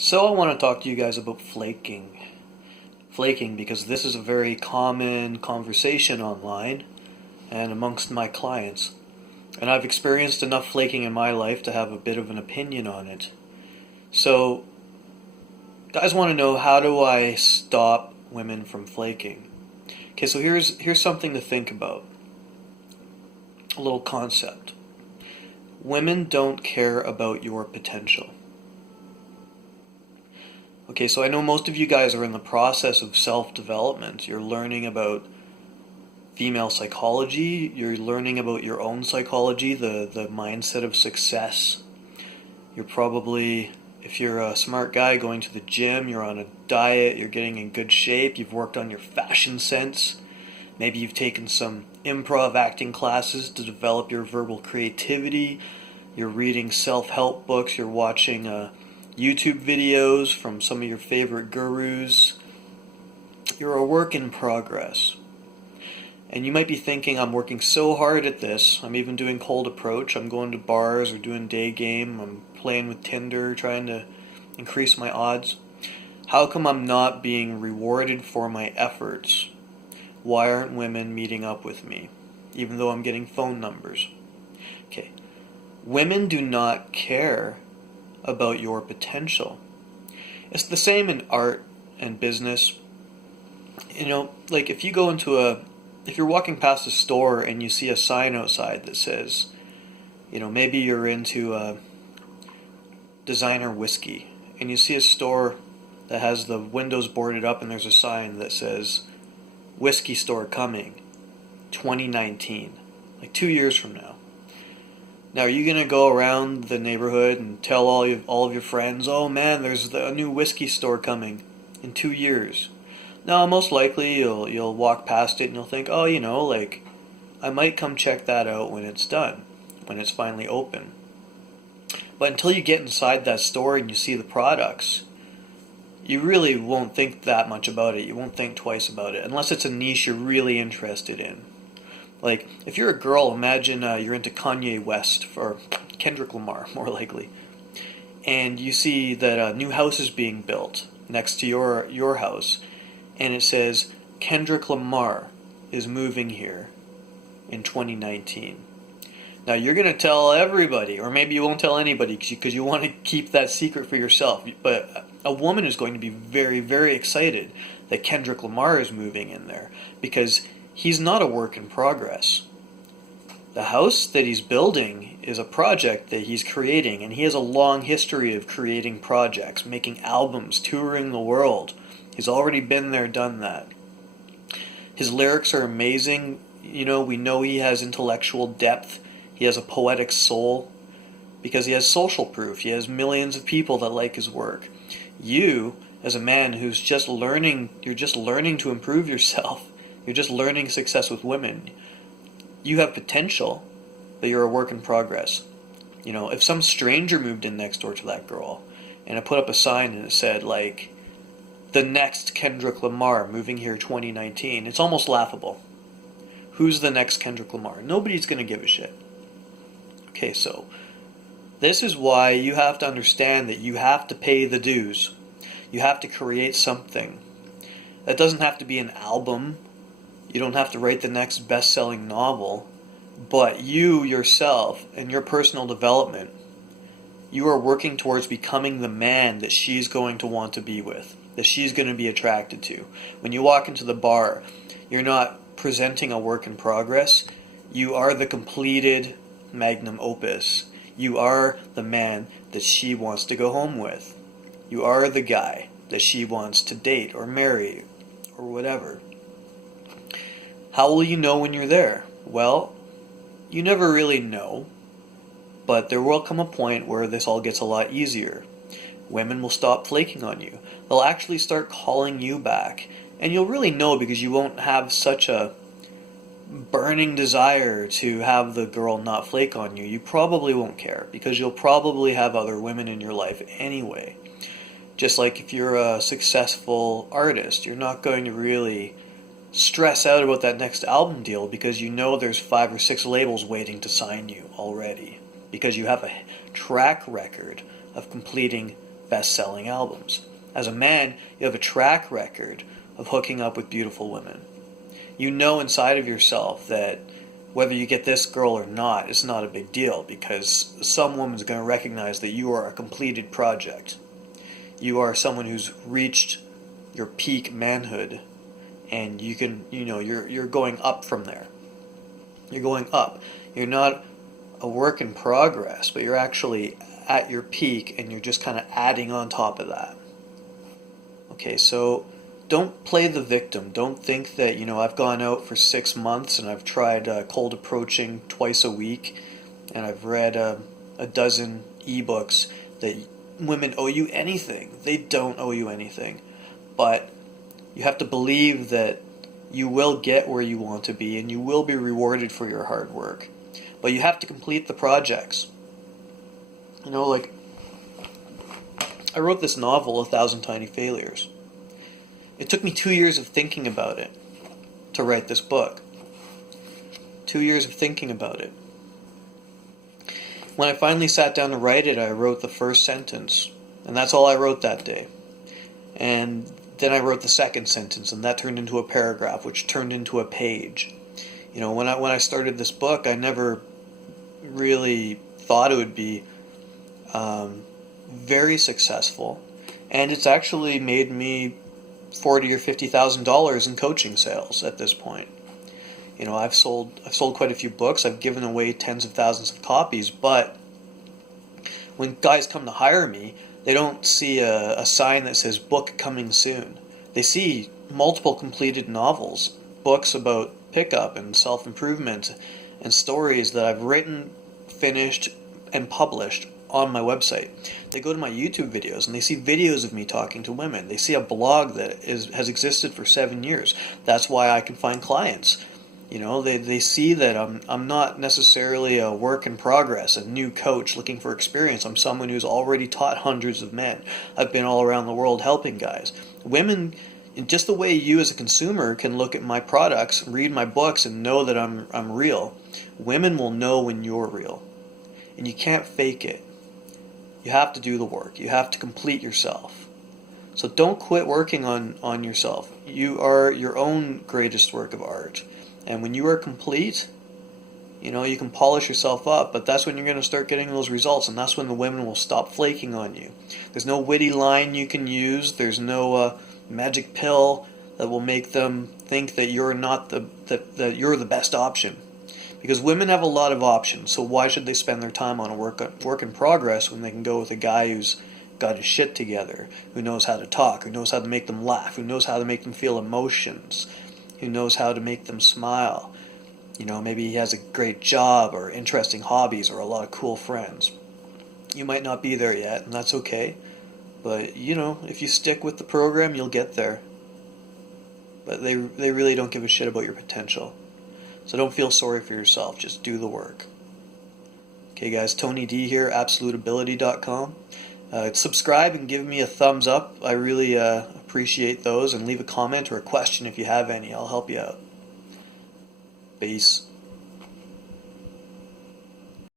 So I want to talk to you guys about flaking. Flaking because this is a very common conversation online and amongst my clients. And I've experienced enough flaking in my life to have a bit of an opinion on it. So, guys want to know, how do I stop women from flaking? Okay, so here's something to think about. A little concept. Women don't care about your potential. Okay, so I know most of you guys are in the process of self-development. You're learning about female psychology. You're learning about your own psychology, the mindset of success. You're probably, if you're a smart guy, going to the gym. You're on a diet. You're getting in good shape. You've worked on your fashion sense. Maybe you've taken some improv acting classes to develop your verbal creativity. You're reading self-help books. You're watching YouTube videos from some of your favorite gurus. You're a work in progress. And you might be thinking, I'm working so hard at this. I'm even doing cold approach. I'm going to bars or doing day game. I'm playing with Tinder, trying to increase my odds. How come I'm not being rewarded for my efforts? Why aren't women meeting up with me, even though I'm getting phone numbers? Okay. Women do not care about your potential. It's the same in art and business. Like if you're walking past a store and you see a sign outside that says, maybe you're into designer whiskey, and you see a store that has the windows boarded up and there's a sign that says, whiskey store coming, 2019, like 2 years from now. Now, are you going to go around the neighborhood and tell all of your friends, oh man, there's a new whiskey store coming in 2 years? No, most likely you'll walk past it and you'll think, oh, I might come check that out when it's done, when it's finally open. But until you get inside that store and you see the products, you really won't think that much about it. You won't think twice about it, unless it's a niche you're really interested in. Like, if you're a girl, imagine you're into Kanye West, or Kendrick Lamar, more likely, and you see that a new house is being built next to your house, and it says, Kendrick Lamar is moving here in 2019. Now, you're going to tell everybody, or maybe you won't tell anybody because you want to keep that secret for yourself, but a woman is going to be very, very excited that Kendrick Lamar is moving in there, because he's not a work in progress. The house that he's building is a project that he's creating, and he has a long history of creating projects, making albums, touring the world. He's already been there, done that. His lyrics are amazing. We know he has intellectual depth. He has a poetic soul because he has social proof. He has millions of people that like his work. You, as a man who's you're just learning to improve yourself. You're just learning success with women. You have potential, but you're a work in progress. If some stranger moved in next door to that girl, and I put up a sign and it said, the next Kendrick Lamar moving here 2019, it's almost laughable. Who's the next Kendrick Lamar? Nobody's going to give a shit. Okay, so this is why you have to understand that you have to pay the dues. You have to create something. That doesn't have to be an album. You don't have to write the next best-selling novel, but you yourself and your personal development, you are working towards becoming the man that she's going to want to be with, that she's going to be attracted to. When you walk into the bar, you're not presenting a work in progress. You are the completed magnum opus. You are the man that she wants to go home with. You are the guy that she wants to date or marry or whatever. How will you know when you're there? Well, you never really know, but there will come a point where this all gets a lot easier. Women will stop flaking on you. They'll actually start calling you back, and you'll really know because you won't have such a burning desire to have the girl not flake on you. You probably won't care because you'll probably have other women in your life anyway. Just like if you're a successful artist, you're not going to really stress out about that next album deal because you know there's 5 or 6 labels waiting to sign you already because you have a track record of completing best-selling albums. As a man, you have a track record of hooking up with beautiful women. You know inside of yourself that whether you get this girl or not, it's not a big deal, because some woman's going to recognize that you are a completed project. You are someone who's reached your peak manhood, and you can, you're going up from there. You're going up. You're not a work in progress, but you're actually at your peak, and you're just kind of adding on top of that. Okay, so don't play the victim. Don't think that, I've gone out for 6 months and I've tried cold approaching twice a week, and I've read a dozen ebooks that women owe you anything. They don't owe you anything. But you have to believe that you will get where you want to be, and you will be rewarded for your hard work. But you have to complete the projects. Like, I wrote this novel, 1,000 Tiny Failures. It took me 2 years of thinking about it to write this book. 2 years of thinking about it. When I finally sat down to write it, I wrote the first sentence, and that's all I wrote that day. And then I wrote the second sentence, and that turned into a paragraph, which turned into a page. When I started this book, I never really thought it would be very successful, and it's actually made me $40,000 or $50,000 in coaching sales at this point. I've sold quite a few books. I've given away tens of thousands of copies, but when guys come to hire me, they don't see a sign that says book coming soon. They see multiple completed novels, books about pickup and self-improvement, and stories that I've written, finished, and published on my website. They go to my YouTube videos and they see videos of me talking to women. They see a blog that has existed for 7 years. That's why I can find clients. They see that I'm not necessarily a work in progress, a new coach looking for experience. I'm someone who's already taught hundreds of men. I've been all around the world helping guys. Women, just the way you as a consumer can look at my products, read my books, and know that I'm real, women will know when you're real. And you can't fake it. You have to do the work. You have to complete yourself. So don't quit working on yourself. You are your own greatest work of art. And when you are complete, you can polish yourself up, but that's when you're going to start getting those results, and that's when the women will stop flaking on you. There's no witty line you can use. There's no magic pill that will make them think that you're not that you're the best option. Because women have a lot of options, so why should they spend their time on a work in progress when they can go with a guy who's got his shit together, who knows how to talk, who knows how to make them laugh, who knows how to make them feel emotions, who knows how to make them smile. Maybe he has a great job or interesting hobbies or a lot of cool friends. You might not be there yet, and that's okay. But, if you stick with the program, you'll get there. But they really don't give a shit about your potential. So don't feel sorry for yourself. Just do the work. Okay, guys, Tony D here, absoluteability.com. Subscribe and give me a thumbs up. I really appreciate those. And leave a comment or a question if you have any. I'll help you out. Peace.